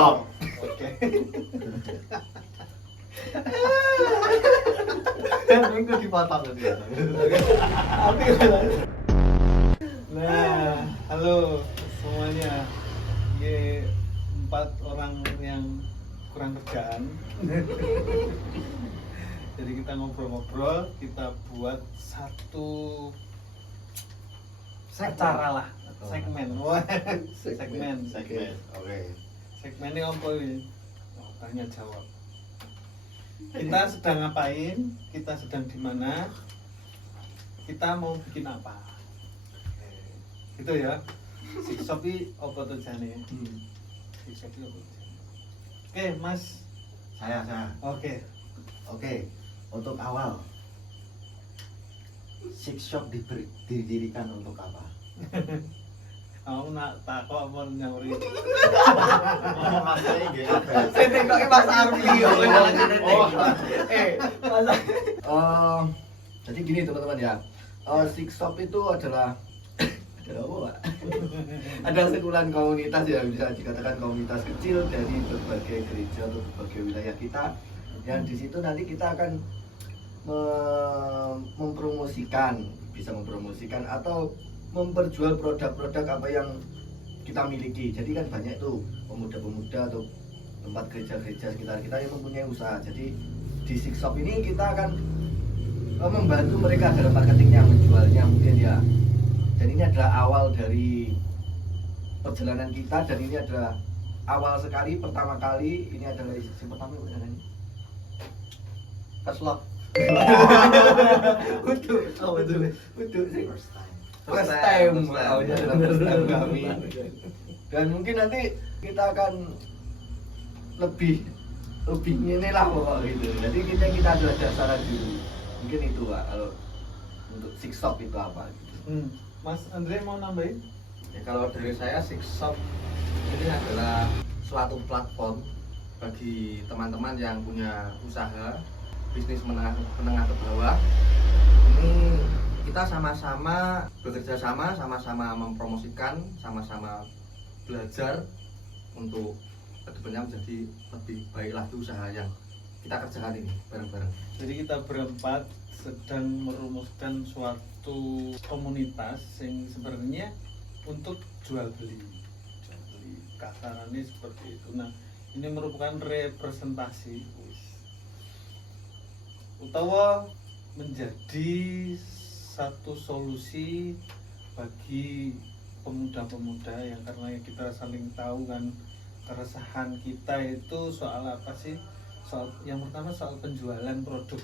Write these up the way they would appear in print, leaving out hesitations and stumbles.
Shop. Oke. Dan minggu dipotong tadi. Tapi nah, halo semuanya. Ye 4 orang yang kurang kerjaan. Jadi kita ngobrol-ngobrol, kita buat satu acara lah, segmen. Wah, segmen. Oke. Segmennya apa ini? Oh, tanya jawab. Kita sedang ngapain? Kita sedang di mana? Kita mau bikin apa? Gitu ya. Siksopi apa tujuannya? Siksopi apa tujuannya? Oke, Mas. Saya. Oke. Oke. Untuk awal, Six Shop didirikan untuk apa? Kamu nak takut mau nyamri. Ngomong masanya nggih kabeh. Saya tengoknya Mas Arfi. Jadi gini teman-teman ya. Six Shop itu adalah apa, Pak? Ada sekumpulan komunitas ya, bisa dikatakan komunitas kecil dari berbagai gereja atau berbagai wilayah kita. Yang di situ nanti kita akan mempromosikan, bisa mempromosikan atau memperjual produk-produk apa yang kita miliki. Jadi kan banyak tuh pemuda-pemuda atau tempat gereja-gereja sekitar kita yang mempunyai usaha. Jadi di Six Shop ini kita akan membantu mereka dalam marketingnya, menjualnya mungkin ya. Dan ini adalah awal dari perjalanan kita, dan ini adalah awal sekali, pertama kali. Ini adalah yang pertama yang Keslok. Untuk sih first time kami. Dan mungkin nanti kita akan lebih inilah pokoknya gitu. Jadi kita adalah dasaran dulu. Mungkin itu Pak, kalau untuk Six Shop itu apa gitu. Mas Andre mau nambahin? Ya, kalau dari saya Six Shop ini adalah suatu platform bagi teman-teman yang punya usaha bisnis menengah ke bawah. Ini kita sama-sama bekerja sama-sama mempromosikan, sama-sama belajar untuk kedepannya menjadi lebih baik lagi usaha yang kita kerjakan ini bareng-bareng. Jadi kita berempat sedang merumuskan suatu komunitas yang sebenarnya untuk jual beli kasarannya seperti itu. Nah, ini merupakan representasi utawa menjadi satu solusi bagi pemuda-pemuda yang karena kita saling tahu kan keresahan kita itu soal apa sih? Soal yang pertama soal penjualan produk.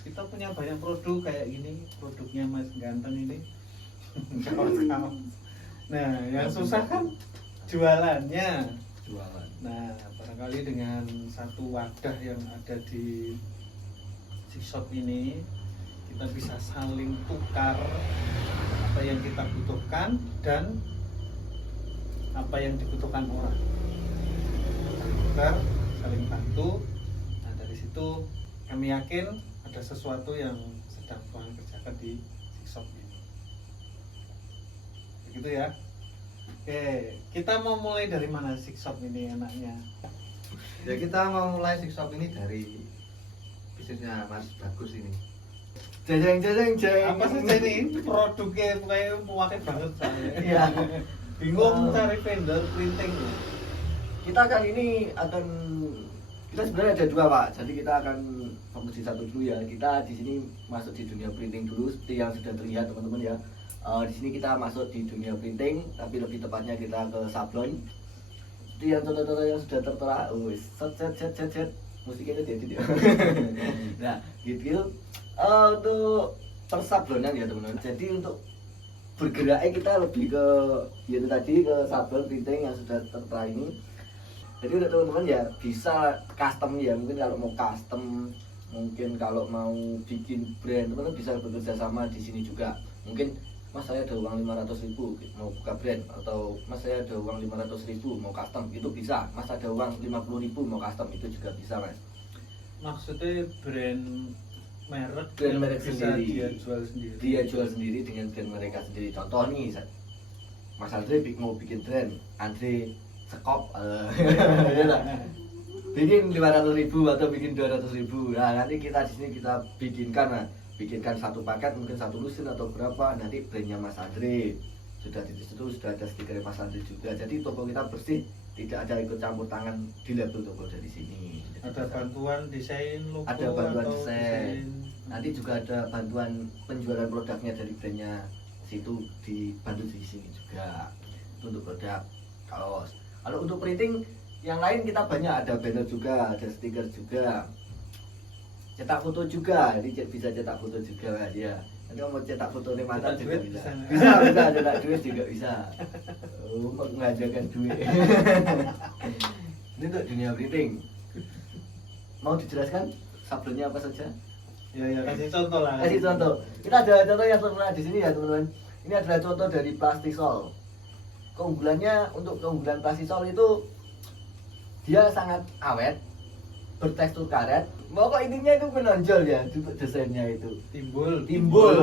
Kita punya banyak produk kayak gini, produknya Mas Ganteng ini. Kawan-kawan. Nah, yang susah kan jualannya. Nah, barangkali dengan satu wadah yang ada di Six Shop ini kita bisa saling tukar apa yang kita butuhkan dan apa yang dibutuhkan orang. Tukar, saling bantu. Nah, dari situ kami yakin ada sesuatu yang sedang Tuhan kerjakan di Six Shop ini. Begitu ya. Oke, kita mau mulai dari mana Six Shop ini enaknya? Ya, kita mau mulai Six Shop ini dari bisnisnya Mas Bagus ini. Jeng. Apa saja ini produknya kayak muaknya banget saya. Iya. Bingung cari vendor printing. Kita sebenarnya ada dua Pak. Jadi kita akan fokus di satu dulu ya. Kita di sini masuk di dunia printing dulu seperti yang sudah terlihat teman-teman ya. Di sini kita masuk di dunia printing, tapi lebih tepatnya kita ke sablon. Seperti yang contoh-contoh yang sudah tertera, set musiknya itu dia. Nah, gitu. Untuk persablonan ya teman-teman. Jadi untuk bergeraknya kita lebih ke yaitu tadi ke sablon printing yang sudah tertera ini. Jadi untuk teman-teman ya bisa custom ya, mungkin kalau mau custom, mungkin kalau mau bikin brand, teman-teman bisa bekerja sama di sini juga. Mungkin Mas saya ada uang 500.000 mau buka brand, atau Mas saya ada uang 500.000 mau custom, itu bisa. Mas ada uang 50.000 mau custom, itu juga bisa Mas. Maksudnya brand merek Bisa dia jual sendiri. Dia jual sendiri dengan brand mereka sendiri. Contoh nih, Mas Andre mau bikin brand, Andre sekop ya lah. Bikin 500.000 atau bikin 200.000. Nah nanti kita di sini kita bikinkan satu paket mungkin 1 lusin atau berapa, nanti brandnya Mas Andre sudah di situ, sudah ada stiker Mas Andre juga. Jadi toko kita bersih, tidak ada ikut campur tangan di label toko dari sini. Jadi Ada bantuan desain logo, ada bantuan atau desain. Nanti juga ada bantuan penjualan produknya dari brandnya situ dibantu di sini juga untuk produk kaos. Kalau untuk printing yang lain kita banyak, ada banner juga, ada stiker juga, cetak foto juga, jadi bisa cetak foto juga Mas ya. Nanti mau cetak foto nih mantan Cetak juga duit bisa. bisa. Bisa cetak duit juga bisa. Oh, mengajarkan duit. Ini untuk dunia printing. Mau dijelaskan sablonnya apa saja? Ya kasih contoh lah. Kasih contoh. Kita ada contoh yang sederhana di sini ya teman-teman. Ini adalah contoh dari plastisol. Keunggulannya, untuk keunggulan plastisol itu dia sangat awet, bertekstur karet. Pokok intinya itu menonjol ya untuk desainnya itu. Timbul. Timbul.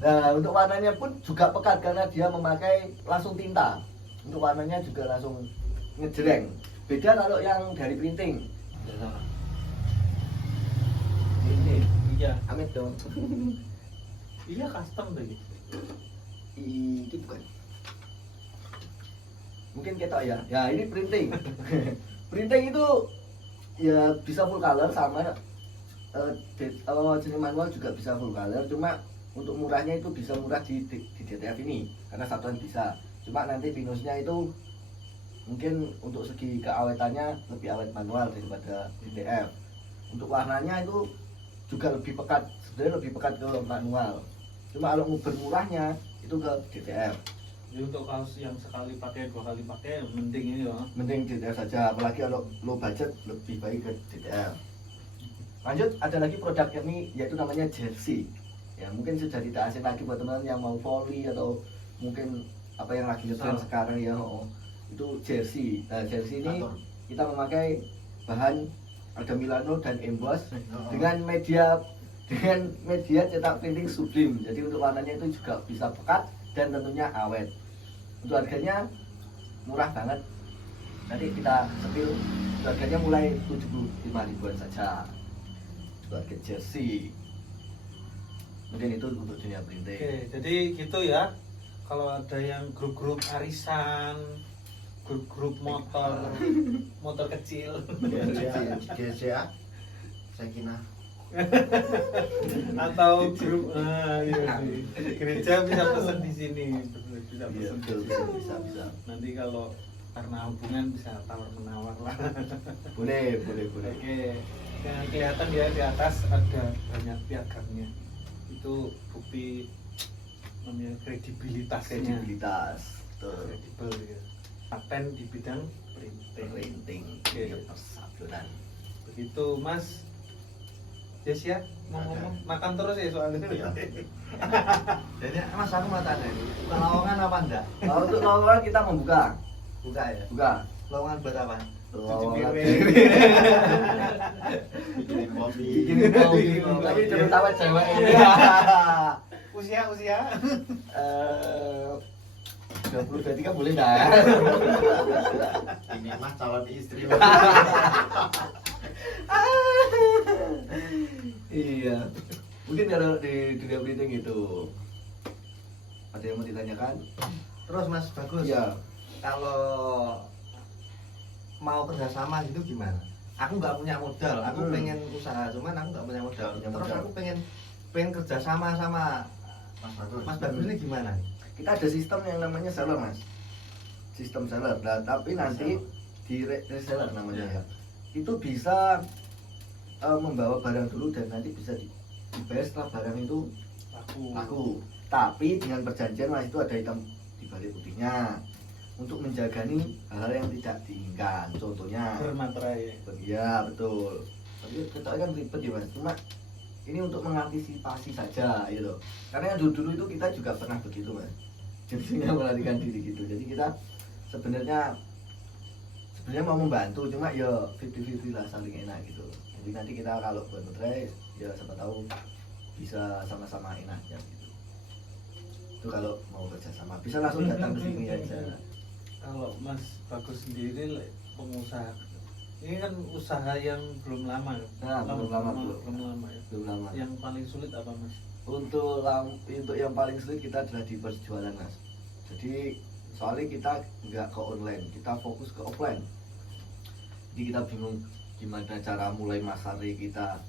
Nah untuk warnanya pun juga pekat karena dia memakai langsung tinta. Untuk warnanya juga langsung ngejreng. Beda kalau yang dari printing. Ini Iya. amit dong. Iya custom tadi. Ini bukan. Mungkin ketok ya. Ya ini printing. Printing itu ya bisa full color sama jenis manual juga bisa full color. Cuma untuk murahnya itu bisa murah di DTF ini karena satuan bisa. Cuma nanti pinusnya itu mungkin untuk segi keawetannya lebih awet manual daripada DTF. Untuk warnanya itu juga lebih pekat, sebenarnya lebih pekat ke manual. Cuma kalau bermurahnya itu ke DTF. Jadi untuk kaos yang sekali pakai 2 kali pakai mending ini ya. Mending DTF saja, apalagi kalau low budget lebih baik ke DTF. Lanjut, ada lagi produk ini yaitu namanya jersey. Ya mungkin sudah tidak asing lagi buat teman-teman yang mau volley atau mungkin apa yang lagi ngetren sekarang ya. Itu jersey. Nah jersey ini kita memakai bahan ada Milano dan emboss dengan media cetak printing sublim. Jadi untuk warnanya itu juga bisa pekat dan tentunya awet. Untuk harganya murah banget. Nanti kita sepil. Harganya mulai 75.000-an saja. Untuk harga jersey. Mungkin itu untuk dunia printing. Oke, jadi gitu ya. Kalau ada yang grup-grup arisan, grup-grup motor kecil, GCA saya kira atau grup iya sih. Gereja bisa pesen di sini, bisa Iya, pesen betul, di sini. bisa. Nanti kalau karena hubungan bisa tawar menawar lah. Boleh. Oke, yang kelihatan dia di atas ada banyak piagamnya. Itu bukti namanya kredibilitasnya. Kredibilitas. Betul. Kredibel ya. Paten di bidang Printing. Oke. Persablonan. Begitu Mas. Yes ya, mau ngomong makan terus ya soalnya. Iya. Jadi Mas aku mau tanya ini, buka lowongan apa enggak? Kalau untuk lowongan kita membuka. Buka ya. Buka. Lowongan buat apa? Lowongan. bikin kopi Bikin kopi. Tapi terutama cewek ini. Usia 20 23 boleh enggak? ini mah calon istri Iya. Mungkin kalau di dunia printing itu ada yang mau ditanyakan? Terus Mas Bagus. Iya. Kalau mau kerjasama gitu gimana? Aku nggak punya modal, aku pengen usaha, cuman aku nggak punya modal. Punya Terus modal. aku pengen kerjasama sama Mas Bagus ini gimana? Kita ada sistem yang namanya seller Mas. Sistem seller. Nah, tapi nanti di reseller namanya ya. Itu bisa membawa barang dulu dan nanti bisa dibayar setelah barang itu laku. Tapi dengan perjanjian Mas, itu ada hitam di balik putihnya untuk menjaga nih hal-hal yang tidak diinginkan. Contohnya bermaterai. ya betul. Tapi kita kan ribet ya Mas. Cuma ini untuk mengantisipasi saja gitu. Karena yang dulu itu kita juga pernah begitu Mas. Jadinya melarikan diri gitu. Jadi kita sebenarnya mau membantu, cuma ya 50-50 lah, saling enak gitu. Jadi nanti kita kalau buat materai ya siapa tahu bisa sama-sama enaknya gitu. Itu kalau mau kerjasama bisa langsung datang ke sini aja. Kalau Mas Bagus sendiri pengusaha, ini kan usaha yang belum lama ya? Nah, belum lama. Belum lama ya. Belum lama. Yang paling sulit apa Mas? Untuk yang paling sulit kita adalah di perjualan, Mas. Jadi soalnya kita nggak ke online, kita fokus ke offline. Jadi kita bingung gimana cara mulai masarnya kita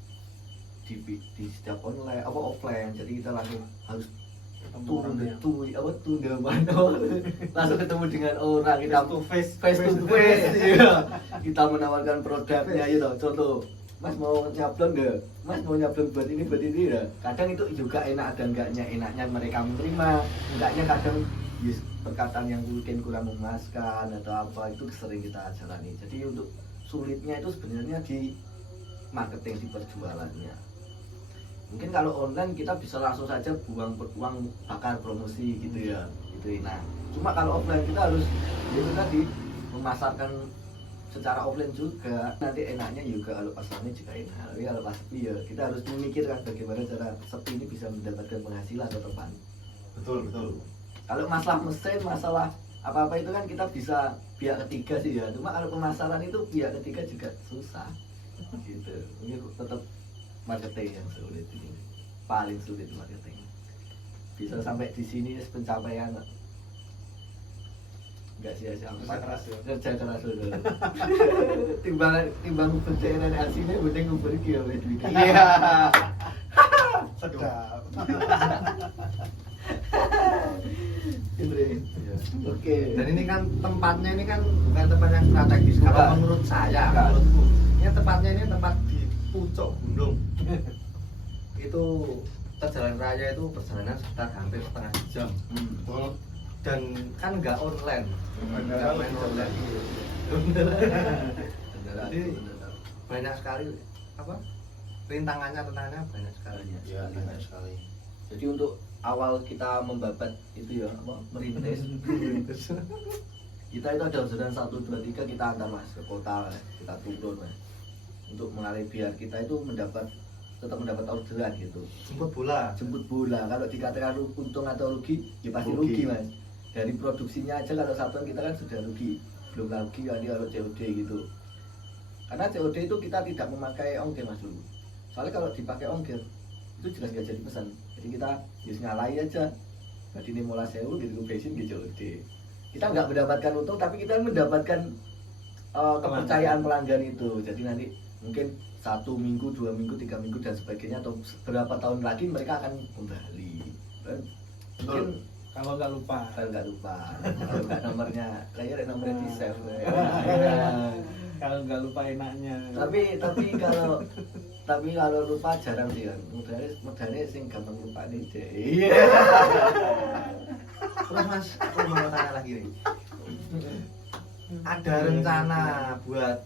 di setiap online apa offline. Jadi kita langsung harus tunda mano langsung ketemu dengan orang, kita face to face iya. Kita menawarkan produknya gitu. Contoh, Mas mau nyablon nggak? Mas mau nyablon buat ini ya. Kadang itu juga enak dan enaknya mereka menerima, enggaknya kadang yes, perkataan yang mungkin kurang memuaskan atau apa itu sering kita jalani. Jadi untuk sulitnya itu sebenarnya di marketing, di perjualannya. Mungkin kalau online kita bisa langsung saja buang bakar promosi gitu ya, gitu. Nah, cuma kalau offline kita harus itu tadi memasarkan secara offline juga. Nanti enaknya juga kalau pasarnya juga enak. Tapi kalau pas sepi ya kita harus memikirkan bagaimana cara sepi ini bisa mendapatkan penghasilan ke depan. Betul. Kalau masalah mesin, masalah apa-apa itu kan kita bisa pihak ketiga sih ya. Cuma kalau pemasaran itu pihak ketiga juga susah. Gitu. Ini tetap marketing yang sulit ini. Paling sulit marketing. Bisa sampai di sini pencapaian enggak sia-sia. Kerja keras dulu. timbang pencairan hasilnya penting ngumpul iki ya duit. Iya. Sedap. Oke. Dan ini kan tempatnya ini kan bukan tempat yang strategis. Bukan. Kalau menurut saya, Bukan. menurutku, ini tempatnya ini tempat di puncak gunung. Itu perjalanan raya itu perjalanan sekitar hampir setengah jam. Betul. Dan kan nggak online, nggak main online. Jadi banyak sekali apa rintangannya banyak sekali. Ya, banyak sekali. Jadi untuk awal kita membabat itu ya apa merintis kita itu ada orderan 1, 2, 3 kita antar Mas ke kota, kita turun Mas untuk mengalir biar kita itu tetap mendapat orderan gitu. Jemput bola. Kalau dikatakan untung atau rugi ya pasti rugi Mas. Dari produksinya aja kalau satuan kita kan sudah rugi, belum lagi kalau COD gitu. Karena COD itu kita tidak memakai ongkir Mas dulu. Soalnya kalau dipakai ongkir itu jelas nggak jadi pesan. Jadi kita just nyalai aja. Jadi ini mulai sewu gitu bensin gitu COD. Kita nggak mendapatkan untung tapi kita mendapatkan kepercayaan pelanggan itu. Jadi nanti mungkin 1 minggu, 2 minggu, 3 minggu dan sebagainya atau beberapa tahun lagi mereka akan kembali. Dan mungkin Kalau nggak lupa. kalau nggak nomornya, kayaknya nomornya di save. Kalau nggak lupa enaknya. Tapi kalau lupa jarang sih kan. Modalnya sing gampang lupa nih deh. Iya. Terus Mas, aku mau tanya lagi nih. Ada rencana buat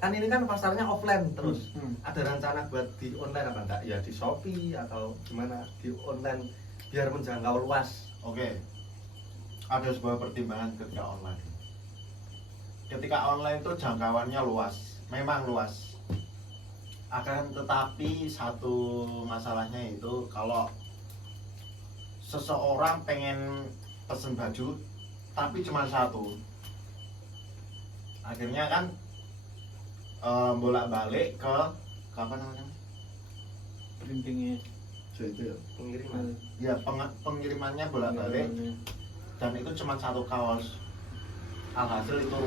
kan ini kan pasarnya offline terus. Ada rencana buat di online apa enggak? Ya di Shopee atau gimana di online biar menjangkau luas. Oke. Ada sebuah pertimbangan ketika online. Ketika online itu jangkauannya luas, memang luas. Akan tetapi satu masalahnya itu kalau seseorang pengen pesen baju tapi cuma satu, akhirnya kan bolak-balik ke apa namanya? Printingnya. Itu ya. Pengiriman. Ya pengirimannya bolak-balik dan itu cuma satu kaos. Alhasil itu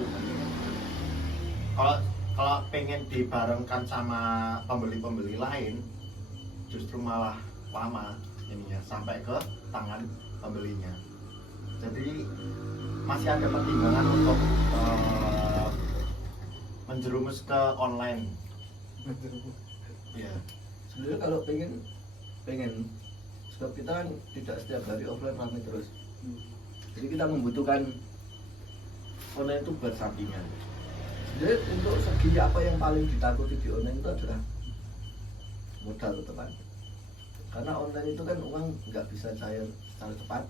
kalau pengen dibarengkan sama pembeli-pembeli lain justru malah lama ininya sampai ke tangan pembelinya. Jadi masih ada pertimbangan untuk menjerumus ke online. Ya. Sebenarnya kalau pengen sebab kita kan tidak setiap hari offline ramai terus. Jadi kita membutuhkan online itu buat sampingan. Jadi untuk segi apa yang paling ditakuti di online itu adalah modal teman. Karena online itu kan uang nggak bisa cair secara cepat.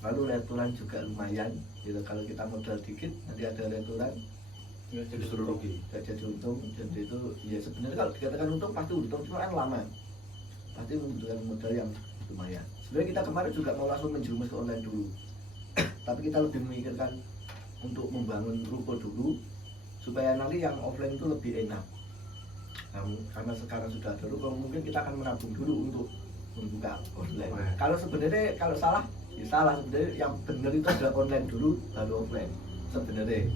Lalu returan juga lumayan. Gitu. Kalau kita modal dikit nanti ada returan. Ya, Justru rugi. Gak jadi untung. Jadi itu ya sebenarnya kalau dikatakan untung pasti untung cuma kan lama. Pasti membutuhkan modal yang lumayan. Sebenarnya kita kemarin juga mau langsung menjerumus ke online dulu. tapi kita lebih memikirkan untuk membangun ruko dulu supaya nanti yang offline itu lebih enak. Nah, karena sekarang sudah ada ruko, mungkin kita akan menabung dulu untuk membuka online. Kalau sebenarnya kalau salah, ya salah. Sebenarnya yang benar itu adalah online dulu baru offline sebenarnya.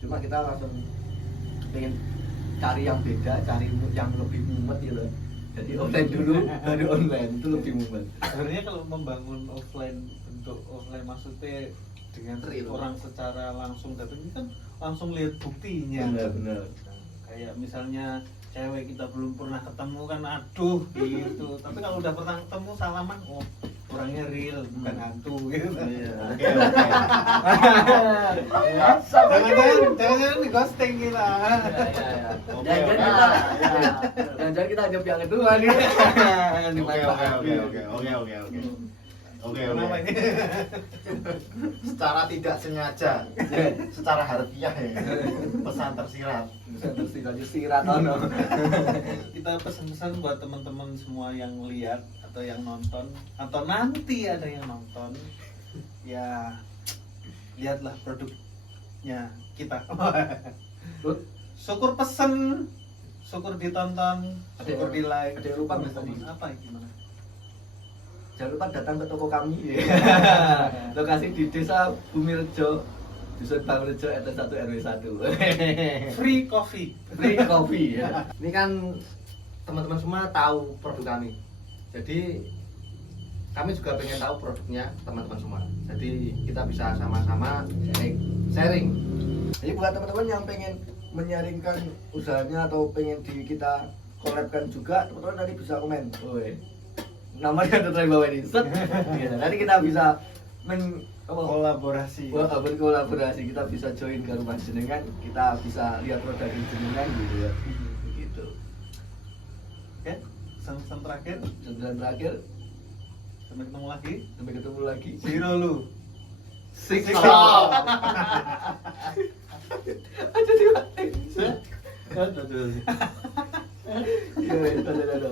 Cuma kita langsung pengen cari yang beda, cari yang lebih mumet gitu. Jadi offline dulu baru online itu lebih mumet. Sebenarnya kalau membangun offline, bentuk offline maksudnya dengan Real. orang secara langsung datang ini kan langsung lihat buktinya. Benar-benar. Kayak misalnya cewek kita belum pernah ketemu kan aduh gitu. Tapi kalau udah pernah ketemu salaman, oh orangnya real bukan hantu gitu. Iya. Oke, oke. Jangan-jangan di ghosting kita. Jangan kita hanya pihak kedua nih. Oke. Oke. Kenapa ini? Secara tidak sengaja, secara harfiah ya. Pesan tersirat. Bisa terus sirat ono. Kita pesan-pesan buat teman-teman semua yang lihat atau yang nonton atau nanti ada yang nonton, ya lihatlah produknya kita. Syukur pesen, syukur ditonton, syukur di like. Ada yang lupa nggak tadi? Apa gimana? Jangan lupa datang ke toko kami. Lokasi di Desa Bumirejo, Dusun Bangrejo, RT 1 RW 1. Free coffee. Free coffee ya. Ini kan teman-teman semua tahu produk kami. Jadi kami juga pengen tahu produknya teman-teman semua. Jadi kita bisa sama-sama sharing. Jadi buat teman-teman yang pengen menyaringkan usahanya atau pengen kita collabkan juga, teman-teman nanti bisa komen. Woi. Namanya udah try bawah ini. Set. Iya, nanti kita bisa Kolaborasi. berkolaborasi, kita bisa join ke rumah jenengan, kita bisa lihat produk jenengan gitu ya. Gitu. Oke, pesan-pesan terakhir. Dan terakhir, Sampai ketemu lagi. sampai ketemu lagi. Zero lu. Six Six Aja di mati. Iya, dadah.